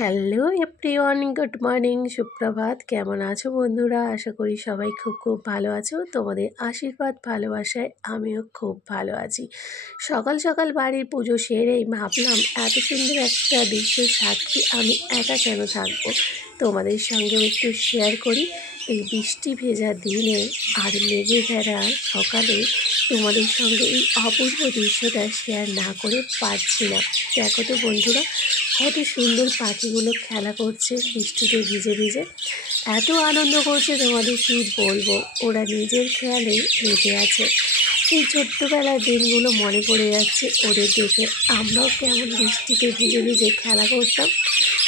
Hello everyone, good morning, সুপ্রভাত। কেমন আছো বন্ধুরা? আশা করি সবাই খুব খুব ভালো আছো। তোমাদের আশীর্বাদ ভালোবাসায় আমিও খুব ভালো আছি। সকাল সকাল বাড়ির পুজো সেরেই ভাবলাম এত সুন্দর একটা দৃশ্যের সাক্ষী আমি একা কেন থাকবো, তোমাদের সঙ্গেও একটু শেয়ার করি। এই বৃষ্টি ভেজা দিনে আর মেঘে ঘেরা সকালে তোমাদের সঙ্গে এই অপূর্ব দৃশ্যটা শেয়ার না করে পারছি না। দেখো তো বন্ধুরা, কত সুন্দর পাখিগুলো খেলা করছে বৃষ্টিতে ভিজে ভিজে, এত আনন্দ করছে তোমাদের কী বলবো। ওরা নিজের খেয়ালে মেতে আছে। এই ছোট্টবেলার দিনগুলো মনে পড়ে যাচ্ছে ওদের দেখে। আমরাও কেমন বৃষ্টিতে ভিজে ভিজে খেলা করতাম।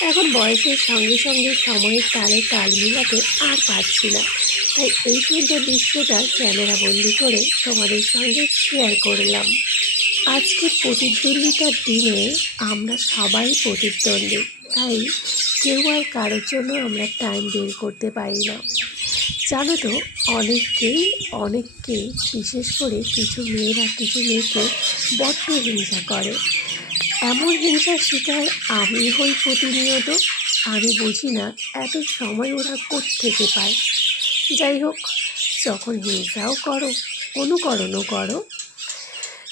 এখন বয়সের সঙ্গে সঙ্গে সময়ের তালে তাল মিলাতে আর পারছি না, তাই এই সুন্দর দৃশ্যটা ক্যামেরা বন্দি করে তোমাদের সঙ্গে শেয়ার করলাম। আজকে প্রতিদ্বন্দ্বিতার দিনে আমরা সবাই প্রতিদ্বন্দ্বী, তাই কেউ আর কারোর জন্য আমরা টাইম বের করতে পারি না। জানো তো, অনেককে বিশেষ করে কিছু মেয়েকে বড্ড হিংসা করে। এমন হিংসার শিকার আমি হই প্রতিনিয়ত। আমি বুঝি না এত সময় ওরা কোত্থেকে পায়। যাই হোক, যখন হিংসাও করো, অনুকরণও করো,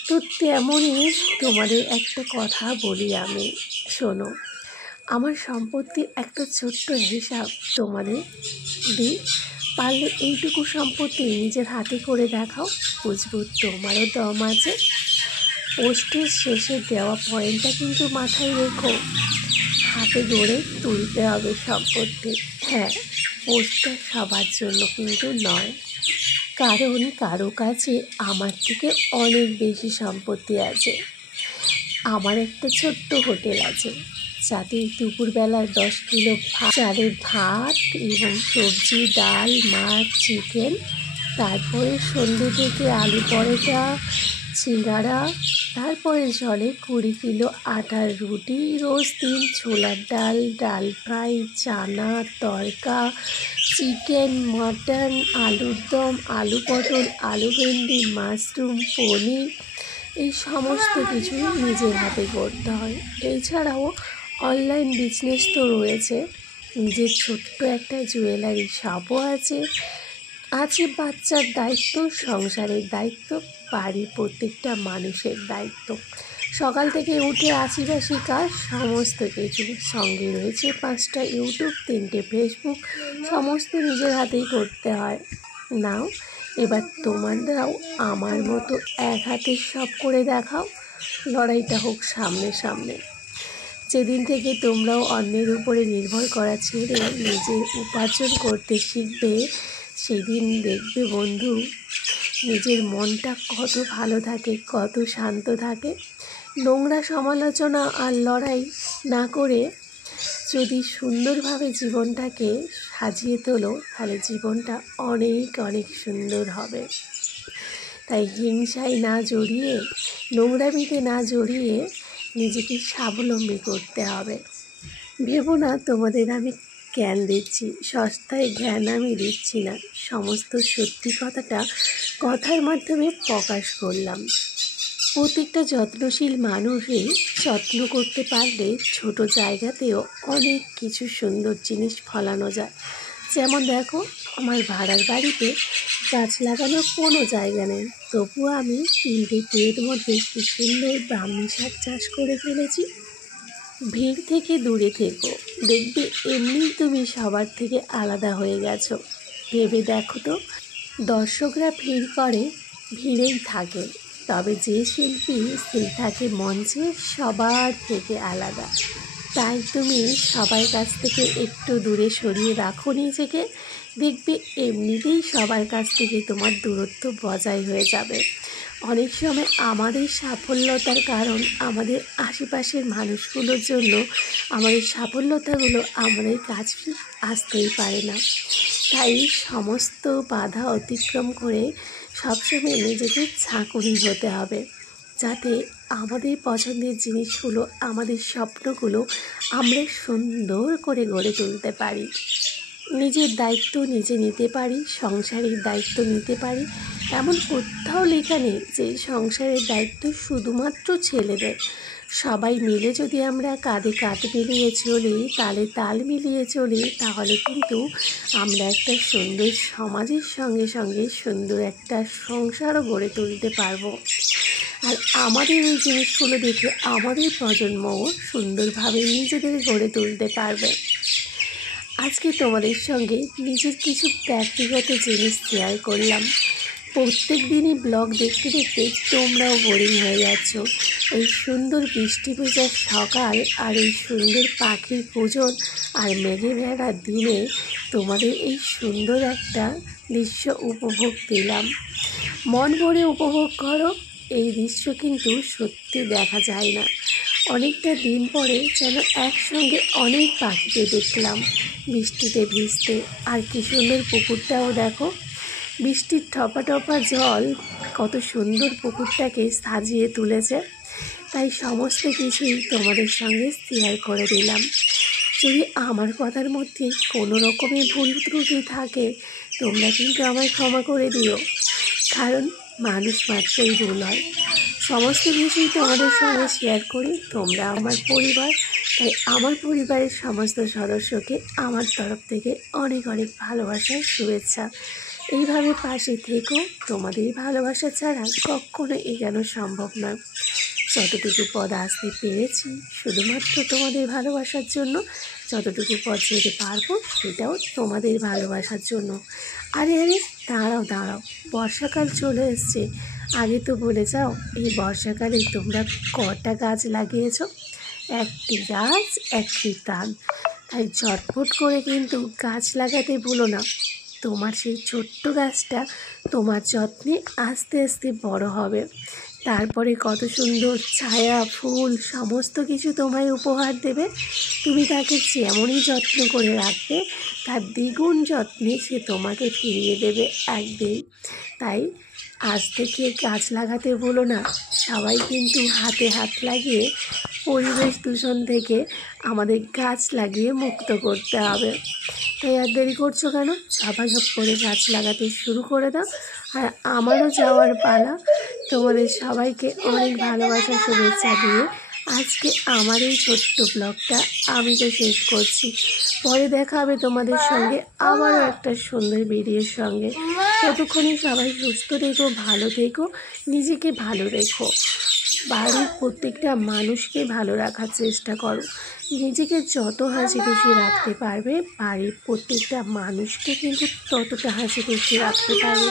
তো তেমনই তোমাদের একটা কথা বলি আমি, শোনো। আমার সম্পত্তির একটা ছোট্ট হিসাব তোমাদের দিই। পারলে এইটুকু সম্পত্তি নিজের হাতে করে দেখাও, বুঝবো তোমারও দম আছে। পোস্টের শেষে দেওয়া পয়েন্টটা কিন্তু মাথায় রেখো, হাতে ধরে তুলতে হবে সম্পত্তি। হ্যাঁ, পোস্টটা সবার জন্য কিন্তু নয়, কারণ কারো কাছে আমার থেকে অনেক বেশি সম্পত্তি আছে। আমার একটা ছোট্ট হোটেল আছে, যাতে দুপুরবেলায় 10 কিলো চালের ভাত এবং সবজি, ডাল, মাছ, চিকেন, তারপরে সন্ধ্যে থেকে আলু পরোটা, সিঙ্গারা, তারপরে জলে 20 কিলো আটার রুটি, রোজ দিন ছোলার ডাল, ডাল ফ্রাই, চানা তড়কা, চিকেন, মটন, আলুর দম, আলু পটল, আলু ভেন্ডি, মাশরুম, পনির, এই সমস্ত কিছু নিজের হাতে করতে হয়। এছাড়াও অনলাইন বিজনেস তো রয়েছে, নিজের ছোট্ট একটা জুয়েলারি শপও আছে। বাচ্চার দায়িত্ব, সংসারের দায়িত্ব, বাড়ির প্রত্যেকটা মানুষের দায়িত্ব। সকাল থেকে উঠে আশিবাসি কাজ, সমস্ত কিছু সঙ্গে রয়েছে 5টা ইউটিউব, 3টে ফেসবুক, সমস্ত নিজের হাতেই করতে হয়। নাও, এবার তোমাদেরও আমার মতো এক হাতে সব করে দেখাও। লড়াইটা হোক সামনে সামনে। যেদিন থেকে তোমরাও অন্যের উপরে নির্ভর করা ছেড়ে নিজের উপার্জন করতে শিখবে, সেদিন দেখবে বন্ধু, নিজের মনটা কত ভালো থাকে, কত শান্ত থাকে। নোংরা সমালোচনা আর লড়াই না করে যদি সুন্দরভাবে জীবনটাকে সাজিয়ে তোলো, তাহলে জীবনটা অনেক অনেক সুন্দর হবে। তাই হিংসায় না জড়িয়ে, নোংরামিতে না জড়িয়ে নিজেকে স্বাবলম্বী করতে হবে। ভেবো না তোমাদের আমি জ্ঞান দিচ্ছি, সস্তায় জ্ঞান আমি দিচ্ছি না। সমস্ত সত্যি কথার মাধ্যমে প্রকাশ করলাম। প্রত্যেকটা যত্নশীল মানুষই যত্ন করতে পারলে ছোট জায়গাতেও অনেক কিছু সুন্দর জিনিস ফলানো যায়। যেমন দেখো, আমার ভাড়ার বাড়িতে গাছ লাগানোর কোনো জায়গা নেই, তবুও আমি 3টে ট্রের মধ্যে কি সুন্দর ব্রাহ্মী শাক চাষ করে ফেলেছি। ভিড় থেকে দূরে থেকো, দেখবে এমনি তুমি সবার থেকে আলাদা হয়ে গেছো। ভেবে দেখো তো, দর্শকরা ভিড় করে, ভিড়েই থাকে, তবে যে শিল্পী সে থাকে মঞ্চে সবার থেকে আলাদা। তাই তুমি সবার কাছ থেকে একটু দূরে সরিয়ে রাখো নিজেকে, দেখবে এমনিতেই সবার কাছ থেকে তোমার দূরত্ব বজায় হয়ে যাবে। অনেক সময় আমাদের সাফল্যতার কারণ আমাদের আশেপাশের মানুষগুলোর জন্য আমাদের সাফল্যতাগুলো আমাদের কাছে আসতেই পারে না। তাই সমস্ত বাধা অতিক্রম করে সবসময় নিজেকে ঝাঁকুনি হতে হবে, যাতে আমাদের পছন্দের জিনিসগুলো, আমাদের স্বপ্নগুলো আমরা সুন্দর করে গড়ে তুলতে পারি। নিজের দায়িত্ব নিজে নিতে পারি, সংসারের দায়িত্ব নিতে পারি। এমন কোথাও লেখা নেই যে সংসারের দায়িত্ব শুধুমাত্র ছেলেদের। সবাই মিলে যদি আমরা কাঁধে কাঁধ মিলিয়ে চলি, তালে তাল মিলিয়ে চলি, তাহলে কিন্তু আমরা একটা সুন্দর সমাজের সঙ্গে সঙ্গে সুন্দর একটা সংসারও গড়ে তুলতে পারবো। আর আমাদের এই জিনিসগুলো দেখে আমাদের প্রজন্মও সুন্দরভাবে নিজেদের গড়ে তুলতে পারবে। আজকে তোমাদের সঙ্গে নিজের কিছু ব্যক্তিগত জিনিস শেয়ার করলাম। প্রত্যেক দিনই ব্লগ দেখতে দেখতে তোমরাও বোরিং হয়ে যাচ্ছ। এই সুন্দর বৃষ্টি ভেজা সকাল আর এই সুন্দর পাখির পূজন আর মেঘে ভেড়া দিনে তোমাদের এই সুন্দর একটা দৃশ্য উপভোগ দিলাম। মন ভরে উপভোগ করো। এই দৃশ্য কিন্তু সত্যি দেখা যায় না। অনেকটা দিন পরে যেন একসঙ্গে অনেক পাখিকে দেখলাম বৃষ্টিতে ভিজতে। আর কি সুন্দর পুকুরটাও দেখো, বৃষ্টির ঠপা ঠপা জল কত সুন্দর পুকুরটাকে সাজিয়ে তুলেছে। তাই সমস্ত কিছুই তোমাদের সঙ্গে শেয়ার করে দিলাম। যদি আমার কথার মধ্যে কোনো রকমের ভুল ত্রুটি থাকে তোমরা কিন্তু আমায় ক্ষমা করে দিও, কারণ মানুষ মাত্রই ভুল হয়। সমস্ত কিছুই তোমাদের সঙ্গে শেয়ার করি, তোমরা আমার পরিবার, তাই আমার পরিবারের সমস্ত সদস্যকে আমার তরফ থেকে অনেক অনেক ভালোবাসার শুভেচ্ছা। এইভাবে পাশে থেকো, তোমাদের ভালোবাসা ছাড়া কখনো এগোনো সম্ভব নয়। যতটুকু পদ আসতে পেরেছি শুধুমাত্র তোমাদের ভালোবাসার জন্য, যতটুকু পদ যেতে পারবো সেটাও তোমাদের ভালোবাসার জন্য। আরে আরে দাঁড়াও দাঁড়াও, বর্ষাকাল চলে এসছে। আগে তো বলে যাও, এই বর্ষাকালে তোমরা কটা গাছ লাগিয়েছো? একটি গাছ একটি প্রাণ। তাই ঝটফট করে কিন্তু গাছ লাগাতে ভুলো না। তোমার সেই ছোট্ট গাছটা তোমার যত্নে আস্তে আস্তে বড় হবে, তারপরে কত সুন্দর ছায়া ফুল সমস্ত কিছু তোমায় উপহার দেবে। তুমি তাকে যেমনই যত্ন করে রাখবে তার দ্বিগুণ যত্নে সে তোমাকে ফিরিয়ে দেবে একদিন। তাই আজ থেকে গাছ লাগাতে ভুলো না। সবাই কিন্তু হাতে হাত লাগিয়ে পরিবেশ দূষণ থেকে আমাদের গাছ লাগিয়ে মুক্ত করতে হবে। তাই আর দেরি করছো কেন? ঝপাঝপ করে গাছ লাগাতে শুরু করে দাও। আর আমারও যাওয়ার পালা। তোমাদের সবাইকে অনেক ভালোবাসা শুভেচ্ছা দিয়ে আজকে আমার এই ছোট্ট ব্লগটা আমি তো শেষ করছি। পরে দেখা হবে তোমাদের সঙ্গে আবারও একটা সুন্দর ভিডিওর সঙ্গে। ততক্ষণে সবাই সুস্থ থেকো, ভালো থেকো, নিজেকে ভালো রেখো। বাড়ির প্রত্যেকটা মানুষকে ভালো রাখার চেষ্টা করো। নিজেকে যত হাসি খুশি রাখতে পারবে বাড়ির প্রত্যেকটা মানুষকে কিন্তু ততটা হাসি খুশি রাখতে পারবে।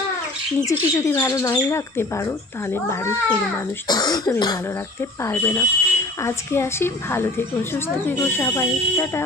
নিজেকে যদি ভালো নাই রাখতে পারো তাহলে বাড়ির কোনো মানুষটাকেই তুমি ভালো রাখতে পারবে না। আজকে আসি, ভালো থেকো, সুস্থ থেকো সবাই, টাটা।